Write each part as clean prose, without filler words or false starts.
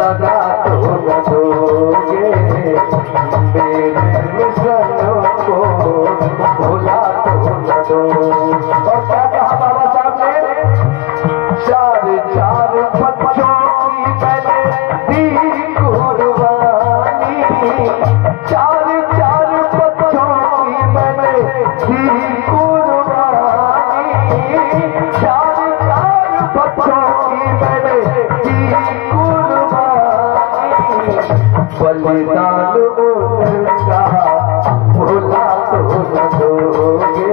दगा तो न दोगे, मेरे मिशन को भुला तो न दो। और क्या कहा बाबा साहब ने? चार चार बच्चों की मैंने दी कुर्बानी, चार चार बच्चों की मैंने दी कुर्बानी, चार चार बच्चों की मैंने दी कुर्बानी, बलिदान उनका भुला तो न दोगे,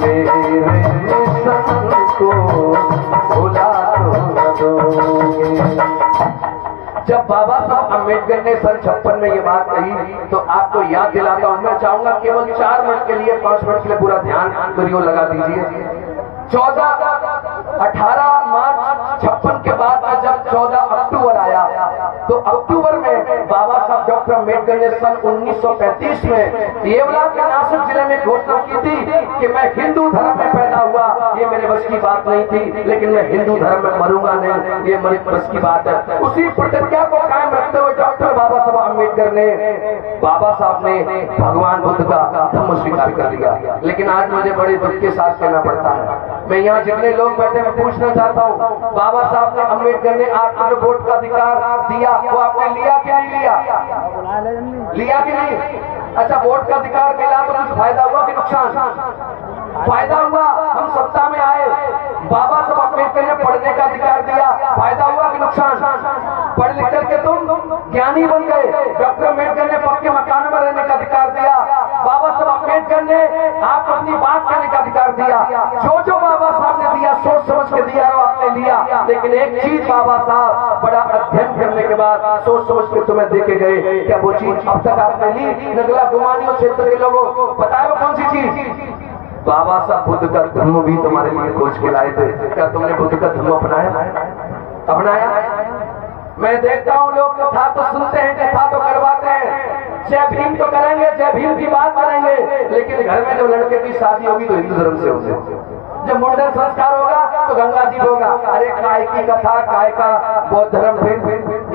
मेरे मिशन को भुला तो न दोगे। जब बाबा साहब अम्बेडकर ने सन 56 में ये बात कही तो आपको याद दिलाता हूं। मैं चाहूंगा केवल 4 मिनट के लिए, 5 मिनट के लिए पूरा ध्यान करियो लगा दीजिए। 18 मार्च 56 के बाद जब 14 अक्टूबर आया तो अक्टूबर में बाबा साहब डॉक्टर अम्बेडकर ने सन 1935 में येवला के नासिक जिले में घोषणा की थी कि मैं हिंदू धर्म में पैदा हुआ, ये मेरे बस की बात नहीं थी, लेकिन मैं हिंदू धर्म में मरूंगा नहीं, ये मेरे बस की बात है। उसी प्रतिज्ञा को कायम रखते हुए डॉक्टर बाबा साहब अम्बेडकर ने, बाबा साहब ने भगवान बुद्ध का धम्म स्वीकार कर लिया। लेकिन आज मुझे बड़े दुख के साथ कहना पड़ता है, मैं यहाँ जितने लोग बैठे मैं पूछना चाहता हूँ, बाबा साहब ने अम्बेडकर ने आपको वोट का अधिकार दिया, वो आपने लिया कि नहीं लिया? लिया कि नहीं? अच्छा, वोट का अधिकार मिला तो कुछ फायदा हुआ कि नुकसान? फायदा हुआ। हम सत्ता में आए, बाबा साहब अम्बेडकर ने पढ़ने का अधिकार दिया, फायदा हुआ कि नुकसान? पढ़ लिख करके तुम ज्ञानी बन गए। डॉक्टर अम्बेडकर ने पक्के मकान में रहने का अधिकार दिया, बाबा साहब अम्बेडकर ने आप अपनी बात कहने का अधिकार दिया। जो बाबा साहब ने दिया सोच समझ के दिया और आपने लिया। लेकिन एक चीज बाबा साहब बड़ा अध्ययन करने के बाद सोच समझ के तुम्हें देके गए, क्या वो चीज अब तक आपने ली? नगला गुमानी और क्षेत्र के लोगों बताओ कौन सी चीज? बाबा साहब बुद्ध का धर्म भी तुम्हारे लिए खोज के लाए थे, क्या तुमने बुद्ध का धर्म अपनाया? मैं देखता हूँ लोग कथा तो सुनते हैं, कथा तो करवाते हैं, जय भीम तो करेंगे, जय भीम की बात करेंगे, लेकिन घर में जब लड़के की शादी होगी तो हिंदू धर्म से होगी, जब मुंडन संस्कार होगा तो गंगा जी होगा। अरे काय की कथा, काय का बौद्ध धर्म? फिर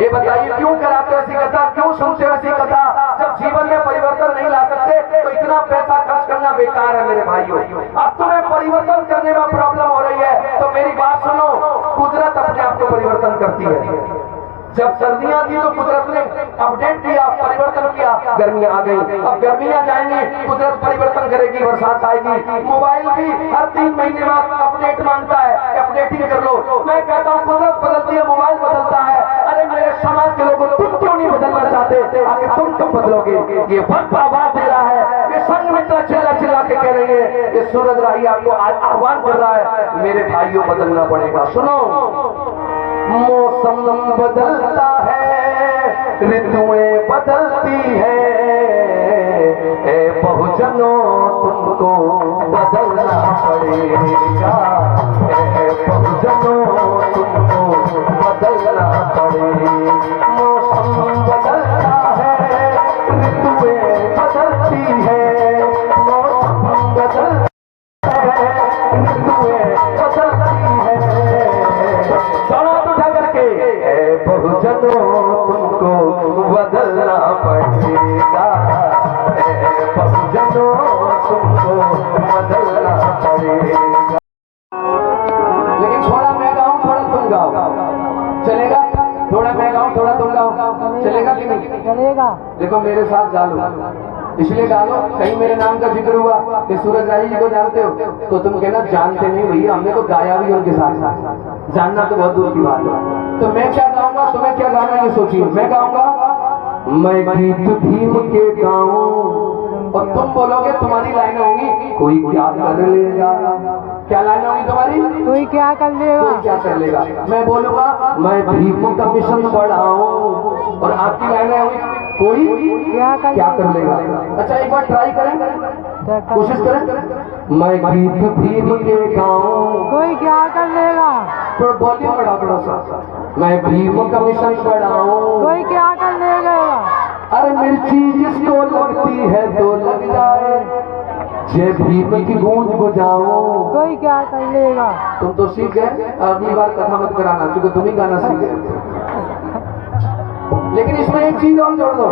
ये बताइए क्यों कराते ऐसी कथा, क्यों सुनते ऐसी कथा? जब जीवन में परिवर्तन नहीं ला सकते तो इतना पैसा खर्च करना बेकार है मेरे भाइयों। अब तुम्हें परिवर्तन करने में प्रॉब्लम हो रही है तो मेरी बात सुनो, कुदरत अपने आप को परिवर्तन करती है। जब सर्दियां थी तो कुदरत ने अपडेट किया, परिवर्तन किया, गर्मियां आ गई, अब गर्मियां जाएंगी, कुदरत परिवर्तन करेगी, बरसात आएगी। मोबाइल भी हर 3 महीने बाद अपडेट मांगता है, अपडेटिंग कर लो। मैं कहता हूँ कुदरत बदलती है, मोबाइल बदलता है। अरे मेरे समाज के लोगों, तुम क्यों नहीं बदलना चाहते? आगे तुम बदलोगे। ये वक्त आवाज दे रहा है, ये संघ मित्र चिल्ला चिल्ला के कह रही है, ये सूरज राही आपको आह्वान कर रहा है, मेरे भाइयों बदलना पड़ेगा। सुनो, मौसम बदलता है, ऋतुएं बदलती है, बहुजनों तुमको बदलना पड़ेगा, बहुजनों तुमको बदलना पड़ेगा। मौसम बदलता है, ऋतुएं बदलती है, मौसम बदलता है, ऋतुएं बदलती है, बहुजनों तुमको बदलना पड़ेगा, बहुजनों तुमको बदलना पड़ेगा। लेकिन थोड़ा मैं गाऊं, थोड़ा तुम गाओ, चलेगा? थोड़ा मैं गाऊं, थोड़ा तुम गाओ, चलेगा कि नहीं? चलेगा। देखो मेरे साथ गा लो, इसलिए गा लो, कहीं मेरे नाम का जिक्र हुआ कि सूरज राही जी को जानते हो तो तुम कहना जानते नहीं भैया, हमने तो गाया भी उनके साथ, जानना तो बहुत दूर की बात है। तो मैं क्या गाऊंगा, तुम्हें क्या गाना है सोचिए। मैं गाऊंगा, मैं गीत भीम के गाऊं और तुम बोलोगे, तुम्हारी लाइन होगी, कोई क्या कर लेगा। क्या लाइन होगी तुम्हारी? कोई क्या कर लेगा, कोई क्या कर लेगा। मैं बोलूंगा, मैं भीम का मिशन पढ़ाऊं और आपकी लाइन होगी, कोई क्या कर लेगा। अच्छा एक बार ट्राई करें, कोशिश करें। मैं गीत भीम के गाऊं, कोई क्या कर लेगा। थोड़ा वॉल्यूम बढ़ा थोड़ा सा। मैं भीम का मिशन पढ़ाऊं, कोई क्या कर लेगा। अरे मिर्ची जिसको लगती है तो लग जाए, जय भीम की गूंज बजाऊं, कोई क्या कर लेगा। तुम तो सीख गए, अगली बार कथा मत कराना क्योंकि तुम ही गाना सीख गए। लेकिन इसमें एक चीज और जोड़ दो,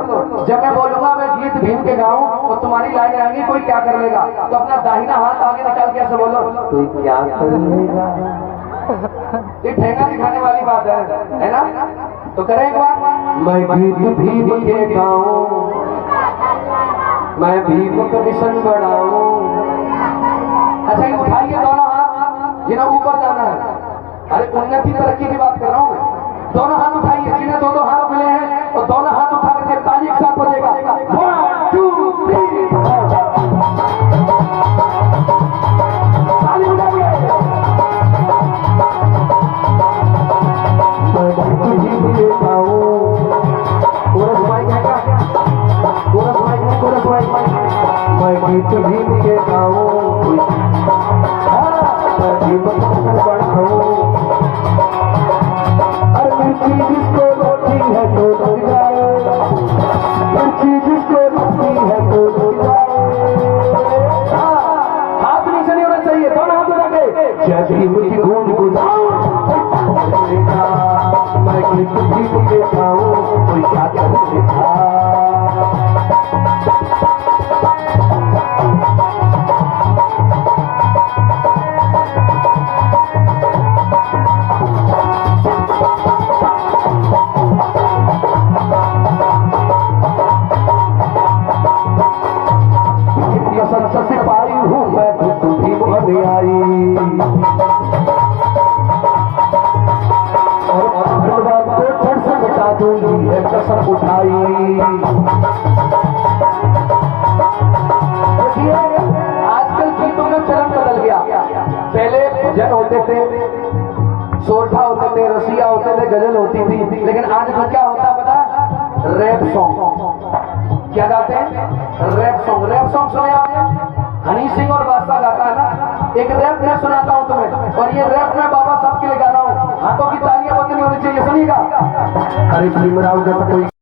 जब मैं बोलूंगा मैं गीत भीम के गाऊं और तुम्हारी लाइन आएंगी कोई क्या कर लेगा, तो अपना दाहिना हाथ आगे निकाल के ऐसे बोलो कोई क्या कर लेगा। ये ठेंगा दिखाने वाली बात है ना। तो करें एक बार, मैं गीत भीम के गाऊं, मैं भीम को मिशन बढ़ाऊं। अच्छा ये उठाइए दोनों हाथ जिन्हें ऊपर जाना है। अरे उन्नति तरक्की की बात कर रहा हूँ मैं। दोनों हाथ उठाइए जिन्हें दो हाथ मिले हैं, और दोनों हाथ उठा करके ताली एक साथ बजेगा। 1 2 3 ताली बजाइए। कोरस माइक है क्या? कोरस माइक है, कोरस माइक। मैं गीत भीम के गाऊं, अरे मिर्ची जिसको रोटी है तो रुक जाए, मिर्ची जिसको रोटी है तो रुक जाए। हाथ नीचे नहीं होना चाहिए, दोनों हाथ उठा के जय भीम की गूंज गुजाऊं। मैं गीत भीम के गाऊं, कोई क्या कर देखा। सिपाही हूँ मैं बुद्ध भीम अनुयायी, और पेड़ से बता दूंगी है कसम उठाई। देखिए आजकल गीतों में चलन बदल गया। पहले भजन होते थे, सोरठा होते थे, रसिया होते थे, गजल होती थी, लेकिन आजकल क्या होता है पता? Rap song. क्या गाते हैं? Rap song. रैप सॉन्ग सुने आपने? हनी सिंह और बादशाह गाता है ना। एक रैप मैं सुनाता हूँ तुम्हें, और ये रैप मैं बाबा साहब के लिए गा रहा हूँ। हाथों की तालियां बंद नहीं होनी चाहिए, सुनिएगा। अरे भीमराव जैसा कोई